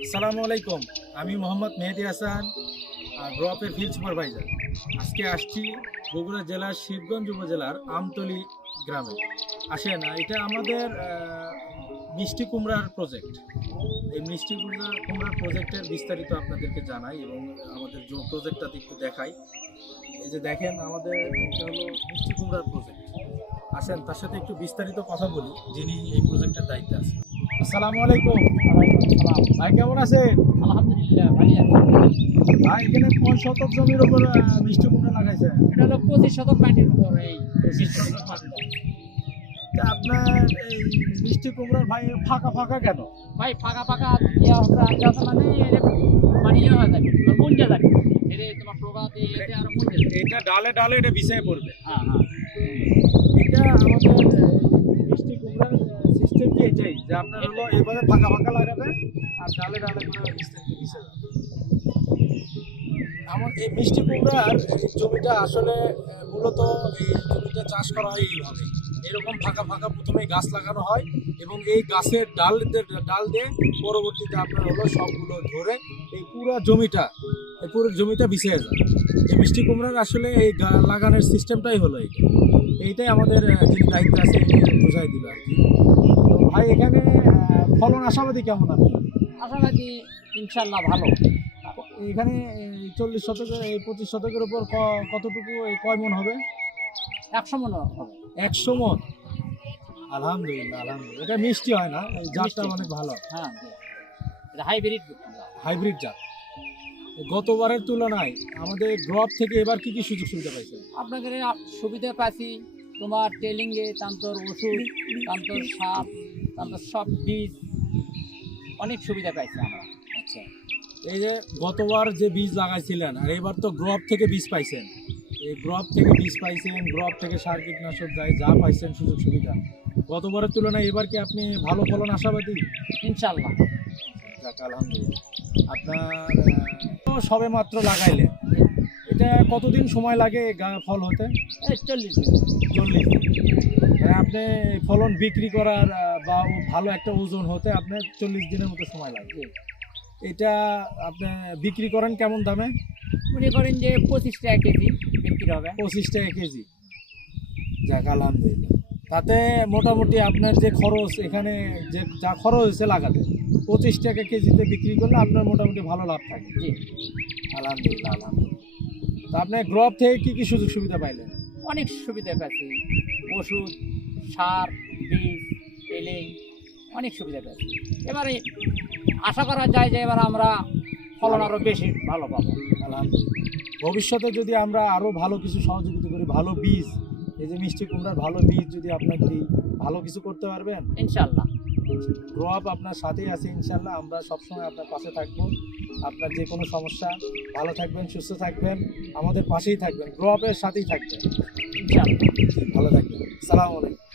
আসসালামু আলাইকুম। আমি মোহাম্মদ মেহেদি হাসান, গ্রোপের ফিল্ড সুপারভাইজার। আজকে আসছি বগুড়া জেলার শিবগঞ্জ উপজেলার আমতলী গ্রামে। আসেন, এটা আমাদের মিষ্টি কুমড়ার প্রজেক্ট। এই মিষ্টি কুমড়ার প্রজেক্টের বিস্তারিত আপনাদেরকে জানাই এবং আমাদের যে প্রজেক্টটা একটু দেখাই। এই যে দেখেন, আমাদের এটা হলো মিষ্টি কুমড়ার প্রজেক্ট। আসেন, তার সাথে একটু বিস্তারিত কথা বলি, যিনি এই প্রজেক্টের দায়িত্বে আছেন। আসসালামু আলাইকুম। ভাই কেমন আছেন? আলহামদুলিল্লাহ ভালো আছি। ভাই এখানে কোন শতক জমির উপর মিষ্টি কুমড়া লাগাইছে? এটা হলো 25 শতক মাটির উপর এই 25 শতক মাটি। তা আপনার এই মিষ্টি কুমড়ার ভাই ফাঁকা ফাঁকা কেন? ভাই ফাঁকা ফাঁকা ইয়া হচ্ছে আগে আছে মানে এটা মানে ইয়ে হয়ে যাবে মুঞ্জা যাবে এটা তোমার প্রগা দিয়ে এতে আর মুঞ্জা যাবে। এটা ডালে ডালে এটা বিছায় পড়বে। হ্যাঁ হ্যাঁ এটা আমাদের মিষ্টি কুমড়ার সিস্টেম কি এটাই যে আপনার হলো এবারে ফাঁকা ফাঁকা লাগাবে আর ডালে ডালে করে বিস্তারিত বিছায় যাবে। আমার এই মিষ্টি কুমড়ার এই জমিটা আসলে মূলত এই জমিটা চাষ করা হয় এইভাবে, এরকম ফাঁকা ফাঁকা প্রথমে গাছ লাগানো হয় এবং এই গাছের ডাল দিয়ে পরবর্তীতে আপনার হলো সবগুলো ধরে এই পুরো জমিটা বিছিয়ে যায়। এই মিষ্টি কুমড়ার আসলে এই লাগানোর সিস্টেমটাই হলো এইটাই আমাদের যিনি দায়িত্ব আছে বোঝাই দিল আর কি। তো ভাই এখানে ফলন আশাবাদী কেমন আপনার? আশাবাদী ইনশাআল্লাহ ভালো। এখানে 40 শতকের 25 শতকের উপর কতটুকু কয় মন হবে? 100 মণ হবে। 100 মন। আলহামদুলিল্লাহ আলহামদুলিল্লাহ। এটা মিষ্টি হয় না, এই জাতটা অনেক ভালো, হ্যাঁ এটা হাইব্রিড জাত। গতবারের তুলনায় আমাদের ড্রপ থেকে এবার কি কি সুযোগ সুবিধা পাইছে? আপনাদের সুবিধা পাচ্ছি তোমার টেলিংয়ে তান্তর ওষুধ তান্তর সাপ তান্তর সব বীজ অনেক সুবিধা পাইছি আমরা। আচ্ছা, এই যে গতবার যে বীজ লাগাইছিলেন আর এবার তো গ্রপ থেকে বীজ পাইছেন, এই গ্রপ থেকে বীজ পাইছেন, গ্রপ থেকে সার কীটনাশক যা পাইছেন সুযোগ সুবিধা, গতবারের তুলনায় এবার কি আপনি ভালো ফলন আশাবাদী? ইনশাআল্লাহ। যাক আলহামদুলিল্লাহ। আপনার সবে মাত্র লাগাইলে এটা কতদিন সময় লাগে ফল হতে? এই 40 দিন। 40 দিন। মানে আপনি ফলন বিক্রি করার বা ভালো একটা ওজন হতে আপনার 40 দিনের মতো সময় লাগে। এটা আপনি বিক্রি করেন কেমন দামে? মনে করেন যে 25 টাকা কেজি বিক্রি হবে। 25 টাকা কেজি। যাক আলহামদুলিল্লাহ। তাতে মোটামুটি আপনার যে খরচ, এখানে যে যা খরচ হয়েছে লাগাতে, 25 টাকা কেজিতে বিক্রি করলে আপনার মোটামুটি ভালো লাভ থাকে। জি আলহামদুলিল্লাহ আলহামদুলিল্লাহ। তা আপনি গ্রপ থেকে কি কি সুযোগ সুবিধা পাইলেন? অনেক সুবিধা পাচ্ছি, ওষুধ সার বীজ টেলিং অনেক সুবিধা পাচ্ছি। এবারে আশা করা যায় যে এবার আমরা ফলন আরও বেশি ভালো পাবো। আলহামদুলিল্লাহ। ভবিষ্যতে যদি আমরা আরও ভালো কিছু সহযোগিতা করি, ভালো বীজ, এই যে মিষ্টি কুমড়ার ভালো বীজ যদি আপনাকে দিই, ভালো কিছু করতে পারবেন ইনশাআল্লাহ। গ্রোআপ আপনার সাথেই আছে ইনশাআল্লাহ। আমরা সবসময় আপনার পাশে থাকবো। আপনার যে কোনো সমস্যা, ভালো থাকবেন, সুস্থ থাকবেন, আমাদের পাশেই থাকবেন, গ্রোআপের সাথেই থাকবেন ইনশাআল্লাহ। ভালো থাকবেন। আসসালামু আলাইকুম।